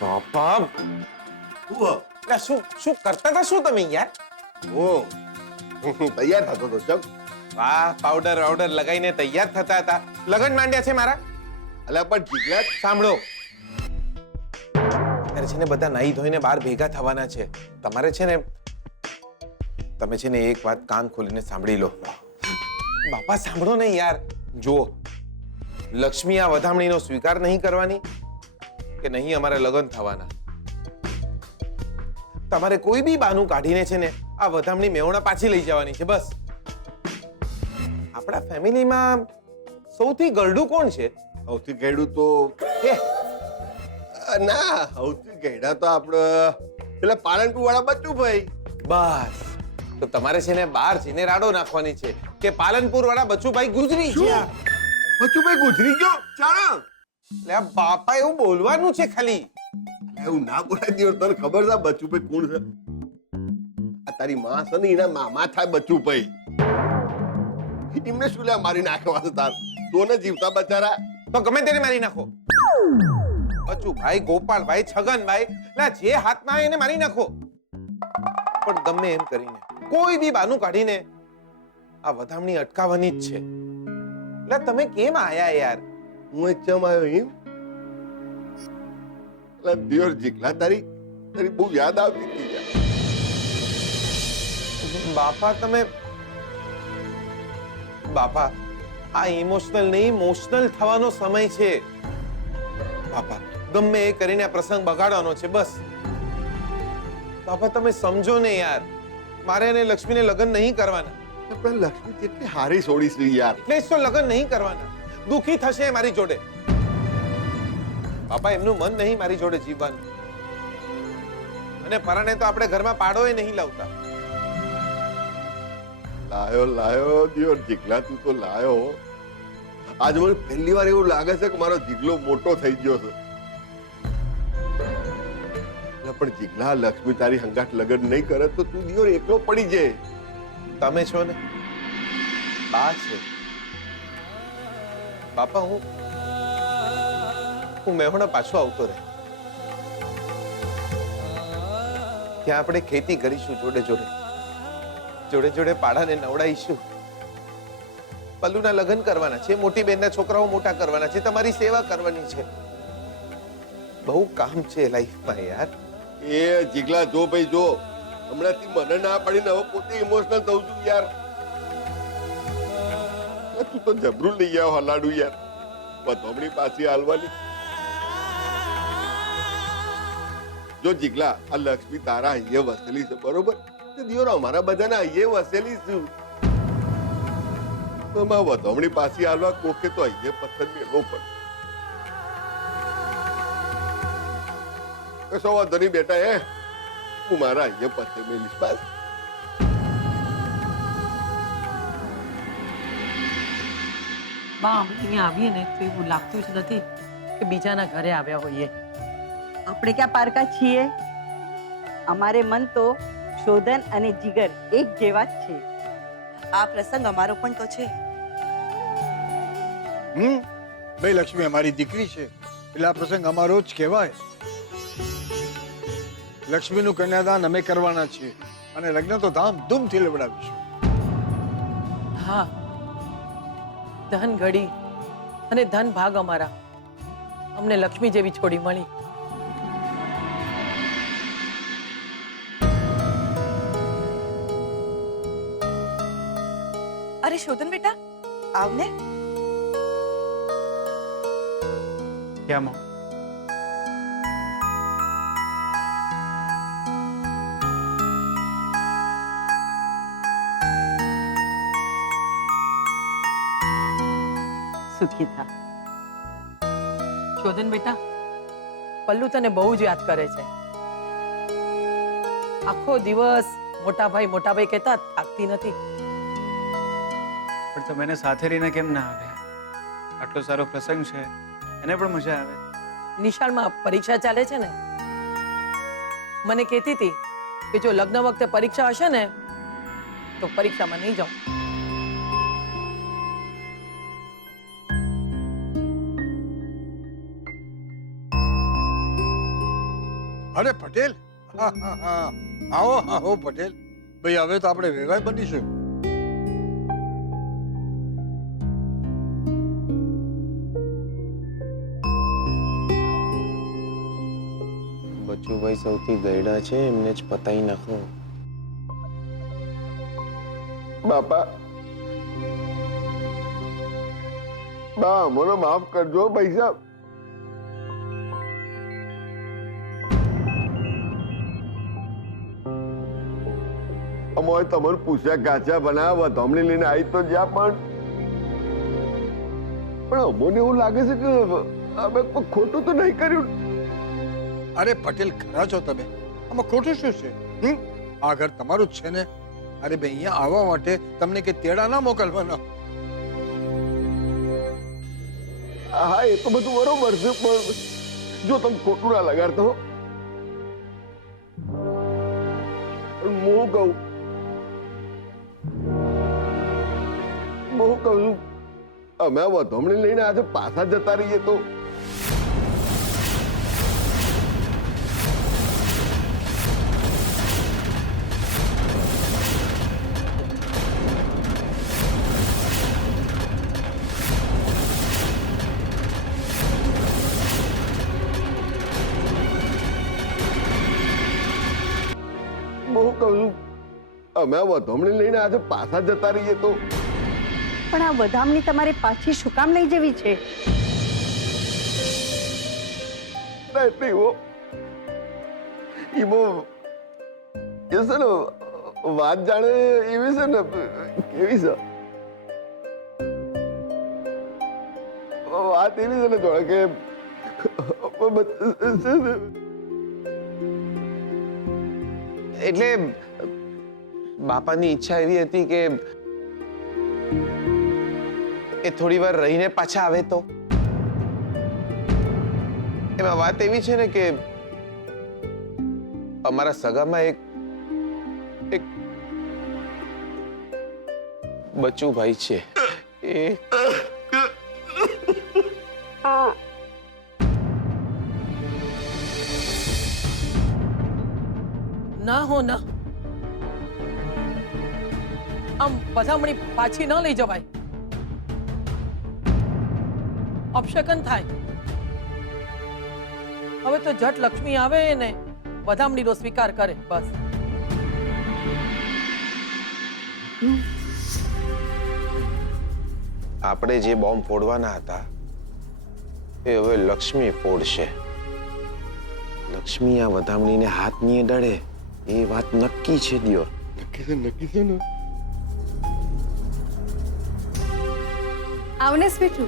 બાપા શું શું કરતા હતા શું તમે યાર? તૈયાર થતો તો ચમ. વાહ, પાવડર વાવડર લગાઈને તૈયાર થતા હતા. લગન માંડ્યા છે મારા. અલ્યા પણ જીગલા સાંભળો, અત્યારે છે ને બધા નાઈ ધોઈને બહાર ભેગા થવાના છે. તમારે છે ને, તમે છે ને એક વાત કાન ખોલીને સાંભળી લો. બાપા સાંભળો ને યાર. જો લક્ષ્મી આ વધામણીનો સ્વીકાર નહીં કરવાની કે નહીં અમારે લગ્ન થવાના. તમારે કોઈ બી બાનું કાઢીને છે ને આ વધામણી મેવણા પાછી લઈ જવાની છે બસ. આપણા ફેમિલીમાં સૌથી ગરડું કોણ છે? સૌથી ગયડું તો હે ના, સૌથી ગયડા તો આપણે પેલા પાલનપુર વાળા બચ્ચું ભાઈ. બસ, તો તમારે છે ને બહાર જઈને રાડો નાખવાની છે કે પાલનપુર વાળા બચ્ચુભાઈ ગુજરી ગયા. બચ્ચુભાઈ ગુજરી ગયો ચાણા. એટલે આ બાપા એવું બોલવાનું છે ખાલી. એવું ના બોલાય દિયો. તને ખબર છે બચ્ચુભાઈ કોણ છે? આ તારી માં છે ને એના મામા થાય બચ્ચુભાઈ. એમને શું લે મારી નાખવા છે તાર? તો ને જીવતા બચારા. તો ગમે તેને મારી નાખો. બચ્ચુભાઈ, ગોપાલભાઈ, છગનભાઈ, એટલે જે હાથમાં આવે એને મારી નાખો. પણ ગમે એમ કરીને કોઈ બી બાનું કાઢીને આ વધામણી અટકાવવાની જ છે. એટલે તમે કેમ આયા યાર? હું એ ચમ આવ્યો એમ? એટલે દિયોર જીગલા તારી બહુ યાદ આવતી હતી યાર. બાપા તમે બાપા, આ ઇમોશનલ નહીં, મોશનલ થવાનો સમય છે. બાપા ગમે એ કરીને આ પ્રસંગ બગાડવાનો છે બસ. બાપા તમે સમજો ને યાર, મારે અને લક્ષ્મીને લગ્ન નહીં કરવાના. પણ લક્ષ્મી કેટલી હારી છોડી છે યાર. એટલે જ તો લગ્ન નહીં કરવાના. દુખી થશે મારી જોડે. બાપા એમનું મન નહીં મારી જોડે જીવવાનું. અને પરાણે તો આપણે ઘરમાં પાડોય નહીં લાવતા. લાયો દિયોર જીગલા, તું તો લાયો. આજ મને પહેલી વાર એવું લાગે છે કે મારો જીગલો મોટો થઈ ગયો છે. પણ જીગલા, લક્ષ્મી તારી હંગાટ લગ્ન નહીં કરે તો તું દિયોર એકલો પડી જાય. તમે છો ને બા છે. બાપા હું મેહોણા પાછો આવતો રહે. ત્યાં આપણે ખેતી કરીશું જોડે જોડે. જોડે જોડે પાડાને નવડાવીશું. પલ્લુના લગ્ન કરવાના છે, મોટી બેનના છોકરાઓ મોટા કરવાના છે, તમારી સેવા કરવાની છે. બહુ કામ છે લાઈફમાં યાર. એ જીગલા જો ભાઈ જો, હમણાંથી મને ના પડીને હવે પોતે ઇમોશનલ થઉં છું યાર. તું તો જબરું લઈ આવ હલાડું યાર. વધમણી પાછી હાલવાની. જો જીગલા, આ લક્ષ્મી તારા અહીંયા વસેલી છે બરોબર? દિયોર અમારા બધાના અહીંયા વસેલી છું. તો વધમણી પાછી હાલવા કોકે તો અહીંયા પથ્થર મેળવો પડે. કશો વાંધો નહીં બેટા. હું મારા અહીંયા પથ્થર મેલીશ બસ. બા, અમે અહીંયા આવીએ ને તો એવું લાગતું જ નથી કે બીજાના ઘરે આવ્યા હોઈએ. આપણે ક્યાં પારકા છીએ? અમારે મન તો શોધન અને જીગર એક જેવા જ છે. આ પ્રસંગ અમારો પણ તો છે. ભાઈ લક્ષ્મી અમારી દીકરી છે એટલે આ પ્રસંગ અમારો જ કહેવાય. લક્ષ્મીનું કન્યાદાન અમે કરવાના છીએ અને લગ્ન તો ધામધૂમથી લેવડાવીશું. હા, ધન ઘડી અને ધન ભાગ અમારા. અમને લક્ષ્મી જેવી છોડી મળી. અરે શોધન બેટા, આવને. ક્યાં માં? સુખી થા. શોધન બેટા, પલ્લુ તને બહુ જ યાદ કરે છે. આખો દિવસ મોટાભાઈ કહેતા થાકતી નથી. પણ તમે એને સાથે રહીને કેમ ના આવ્યા? આટલો સારો પ્રસંગ છે, એને પણ મજા આવે. નિશાળમાં પરીક્ષા ચાલે છે ને. મને કહેતી હતી કે જો લગ્ન વખતે પરીક્ષા હશે ને તો પરીક્ષામાં નહીં જાઉં. અરે પટેલ, હા હા હા, આવો આવો પટેલ ભાઈ, હવે તો આપણે વેવાય બનીશું. બચુભાઈ સૌથી ગયડા છે, એમને જ પતાઈ નાખો. બાપા, બા મને માફ કરજો ભાઈ સાહેબ. અમારે તમને પૂછ્યા કાચા બનાવ્યા ધમણી લઈને આવી તો જ્યાં પણ અમને એવું લાગે છે કે અમે કોઈ ખોટું તો નહીં કર્યું. અરે પટેલ, ખરા છો તમે, આમાં ખોટું શું છે? આ ઘર તમારું જ છે ને. અરે ભાઈ, અહીંયા આવવા માટે તમને કે તેડા ના મોકલવાના. હા, એ તો બધું બરોબર છે, પણ જો તમે ખોટું ના લગાડતો હું કહું છું, અમે આ વધમણી લઈને આજે પાછા જતા રહીએ તો અમે આ વધમણી લઈને આજે પાછા જતા રહીએ તો. પણ આ વધામણી તમારે પાછી શું કામ લઈ જવી છે? વાત જાણે એવી છે ને, કેવી છે વાત એવી છે ને જોડે કે એટલે બાપાની ઈચ્છા એવી હતી કે એ થોડી વાર રહીને પાછા આવે તો. એમાં વાત એવી છે ને કે અમારા સગામાં એક બચુભાઈ છે. એ ના હો ના, આમ વધામણી પાછી ન લઈ જવાય. અપશકન થાય. હવે તો જટ લક્ષ્મી આવે ને વધામણીનો સ્વીકાર કરે, બસ. આપણે જે બોમ્બ ફોડવાના હતા એ હવે લક્ષ્મી ફોડશે. લક્ષ્મી આ વધામણીને હાથ ની અડાડે એ વાત નક્કી છે દિયો. નક્કી છે ને. આવને સ્વીટુ.